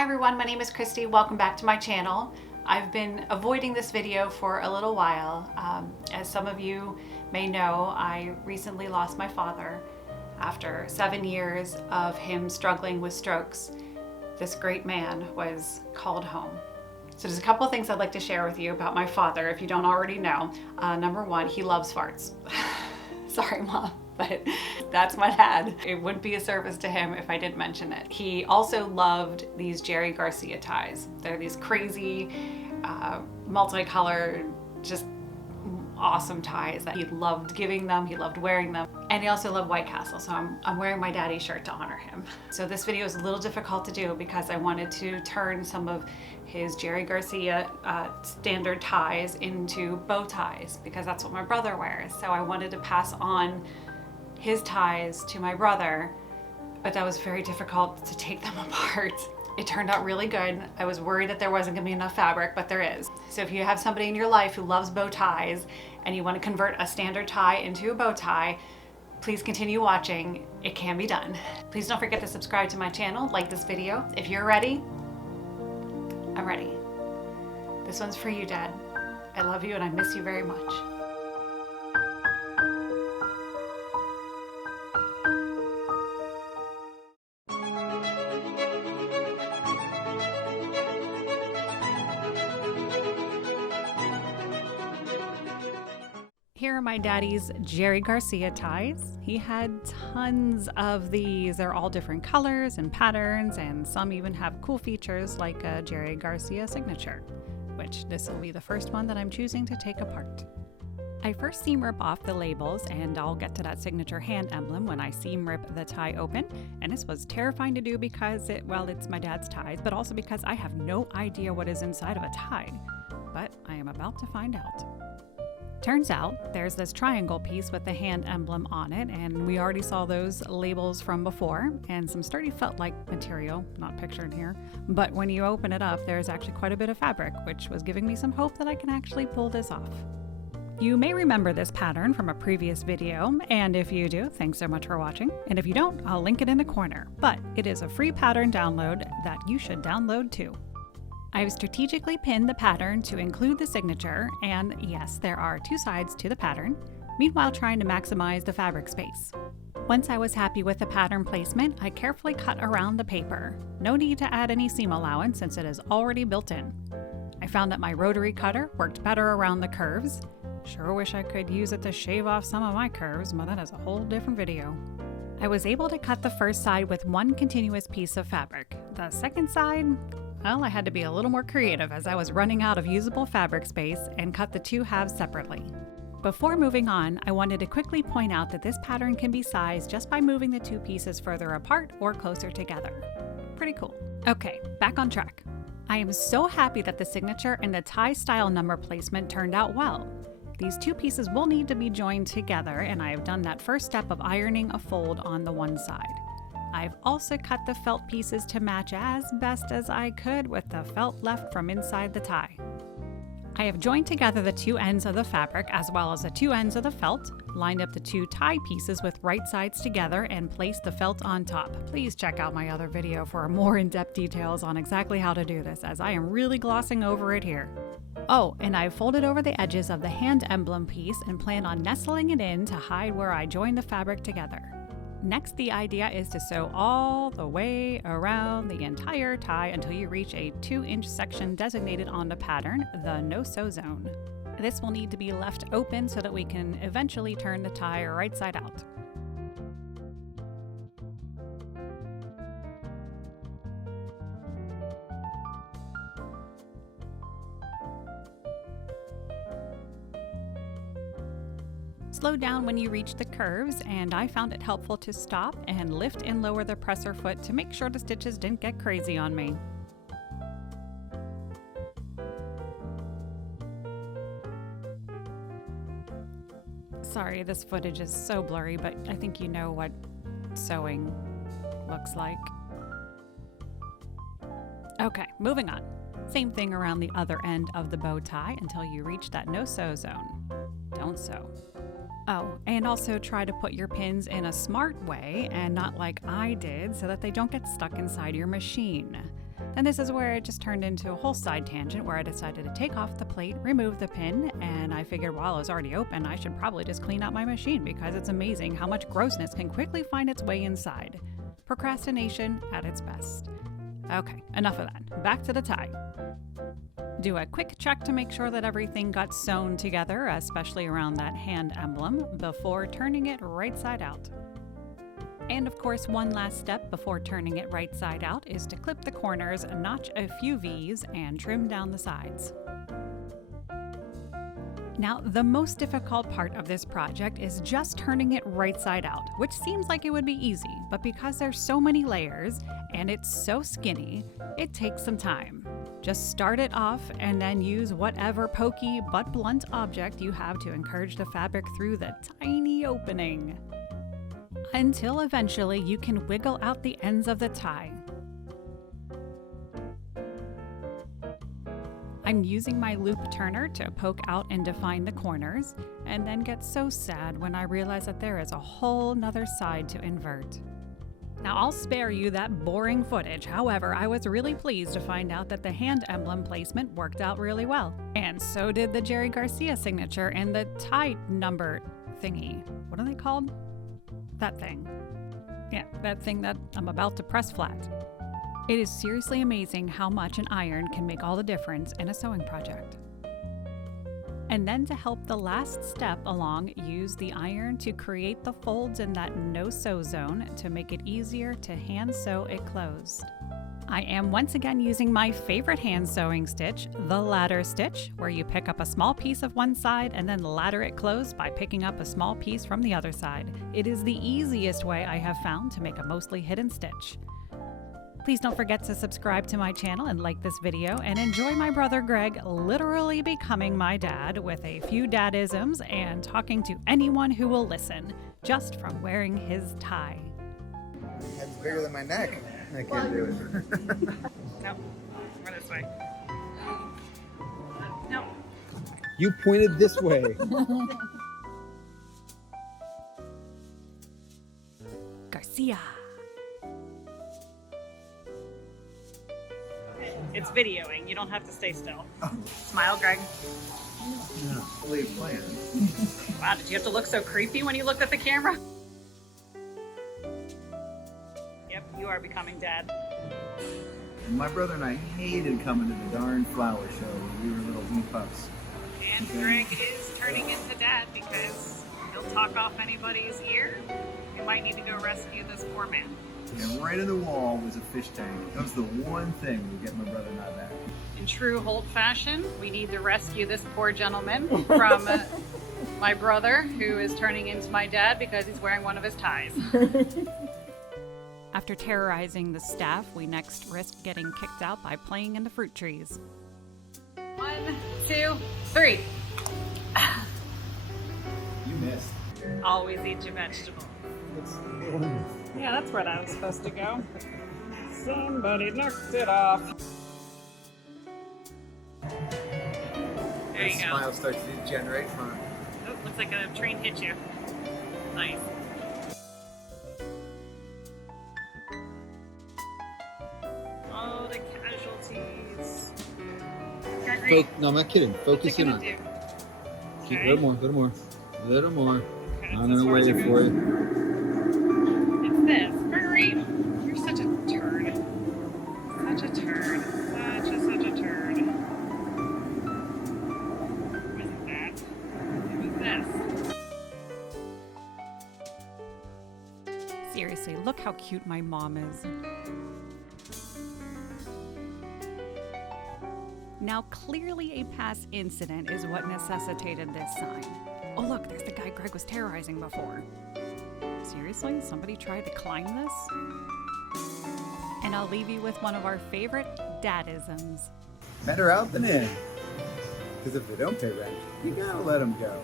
Hi everyone, my name is Christy. Welcome back to my channel. I've been avoiding this video for a little while. As some of you may know, I recently lost my father after 7 years of him struggling with strokes. This great man was called home. So there's a couple of things I'd like to share with you about my father if you don't already know. Number one, he loves farts. Sorry, Mom. But that's my dad. It wouldn't be a service to him if I didn't mention it. He also loved these Jerry Garcia ties. They're these crazy, multicolored, just awesome ties that he loved giving them, he loved wearing them. And he also loved White Castle, so I'm wearing my daddy's shirt to honor him. So this video is a little difficult to do because I wanted to turn some of his Jerry Garcia standard ties into bow ties because that's what my brother wears. So I wanted to pass on his ties to my brother, but that was very difficult to take them apart. It turned out really good. I was worried that there wasn't gonna be enough fabric, but there is. So if you have somebody in your life who loves bow ties and you want to convert a standard tie into a bow tie, please continue watching. It can be done. Please don't forget to subscribe to my channel, like this video. If you're ready, I'm ready. This one's for you, Dad. I love you and I miss you very much. Here are my daddy's Jerry Garcia ties. He had tons of these. They're all different colors and patterns, and some even have cool features like a Jerry Garcia signature, which this will be the first one that I'm choosing to take apart. I first seam rip off the labels, and I'll get to that signature hand emblem when I seam rip the tie open. And this was terrifying to do because it's my dad's ties, but also because I have no idea what is inside of a tie. But I am about to find out. Turns out there's this triangle piece with the hand emblem on it, and we already saw those labels from before, and some sturdy felt-like material, not pictured here. But when you open it up, there's actually quite a bit of fabric, which was giving me some hope that I can actually pull this off. You may remember this pattern from a previous video, and if you do, thanks so much for watching. And if you don't, I'll link it in the corner. But it is a free pattern download that you should download too. I've strategically pinned the pattern to include the signature, and yes, there are two sides to the pattern, meanwhile trying to maximize the fabric space. Once I was happy with the pattern placement, I carefully cut around the paper. No need to add any seam allowance since it is already built in. I found that my rotary cutter worked better around the curves. Sure wish I could use it to shave off some of my curves, but that is a whole different video. I was able to cut the first side with one continuous piece of fabric. The second side, well, I had to be a little more creative as I was running out of usable fabric space and cut the two halves separately. Before moving on, I wanted to quickly point out that this pattern can be sized just by moving the two pieces further apart or closer together. Pretty cool. Okay, back on track. I am so happy that the signature and the tie style number placement turned out well. These two pieces will need to be joined together, and I have done that first step of ironing a fold on the one side. I've also cut the felt pieces to match as best as I could with the felt left from inside the tie. I have joined together the two ends of the fabric as well as the two ends of the felt, lined up the two tie pieces with right sides together, and placed the felt on top. Please check out my other video for more in-depth details on exactly how to do this, as I am really glossing over it here. Oh, and I folded over the edges of the hand emblem piece and plan on nestling it in to hide where I joined the fabric together. Next, the idea is to sew all the way around the entire tie until you reach a 2-inch section designated on the pattern, the no-sew zone. This will need to be left open so that we can eventually turn the tie right side out. Slow down when you reach the curves, and I found it helpful to stop and lift and lower the presser foot to make sure the stitches didn't get crazy on me. Sorry, this footage is so blurry, but I think you know what sewing looks like. Okay, moving on. Same thing around the other end of the bow tie until you reach that no-sew zone. Don't sew. Oh, and also try to put your pins in a smart way and not like I did so that they don't get stuck inside your machine. And this is where it just turned into a whole side tangent where I decided to take off the plate, remove the pin, and I figured while it was already open, I should probably just clean out my machine because it's amazing how much grossness can quickly find its way inside. Procrastination at its best. Okay, enough of that. Back to the tie. Do a quick check to make sure that everything got sewn together, especially around that hand emblem, before turning it right side out. And of course, one last step before turning it right side out is to clip the corners, notch a few V's, and trim down the sides. Now, the most difficult part of this project is just turning it right side out, which seems like it would be easy, but because there's so many layers and it's so skinny, it takes some time. Just start it off and then use whatever pokey but blunt object you have to encourage the fabric through the tiny opening. Until eventually you can wiggle out the ends of the tie. I'm using my loop turner to poke out and define the corners, and then get so sad when I realize that there is a whole nother side to invert. Now I'll spare you that boring footage, however, I was really pleased to find out that the hand emblem placement worked out really well. And so did the Jerry Garcia signature and the tie number thingy. What are they called? That thing. Yeah, that thing that I'm about to press flat. It is seriously amazing how much an iron can make all the difference in a sewing project. And then to help the last step along, use the iron to create the folds in that no-sew zone to make it easier to hand sew it closed. I am once again using my favorite hand sewing stitch, the ladder stitch, where you pick up a small piece of one side and then ladder it closed by picking up a small piece from the other side. It is the easiest way I have found to make a mostly hidden stitch. Please don't forget to subscribe to my channel and like this video, and enjoy my brother Greg literally becoming my dad with a few dadisms and talking to anyone who will listen, just from wearing his tie. My head's bigger than my neck. I can't do it. Nope. Go this way. Nope. You pointed this way. Garcia. It's videoing. You don't have to stay still. Oh. Smile, Greg. No, leave playing. Wow, did you have to look so creepy when you looked at the camera? Yep, you are becoming dad. My brother and I hated coming to the darn flower show when we were little wee pups. And Greg is turning into dad because he'll talk off anybody's ear. We might need to go rescue this poor man. And right in the wall was a fish tank. That was the one thing to get my brother and I back. In true Holt fashion, we need to rescue this poor gentleman from my brother, who is turning into my dad because he's wearing one of his ties. After terrorizing the staff, we next risk getting kicked out by playing in the fruit trees. 1, 2, 3. You missed. Always eat your vegetables. Yeah, that's where that was supposed to go. Somebody knocked it off. There you go. Smile starts to degenerate from it. Oh, looks like a train hit you. Nice. Oh, the casualties. No, I'm not kidding. Focus in on do? it. Keep Okay. a little more, little more, little more. Okay, I'm that's gonna wait far for too you. It's this. Hurry! You're such a turd. Such a turd. Such a turd. It wasn't that. It was this. Seriously, look how cute my mom is. Now, clearly a past incident is what necessitated this sign. Oh look, there's the guy Greg was terrorizing before. Seriously? Somebody tried to climb this? And I'll leave you with one of our favorite dadisms. Better out than in. Because if they don't pay rent, you gotta let them go.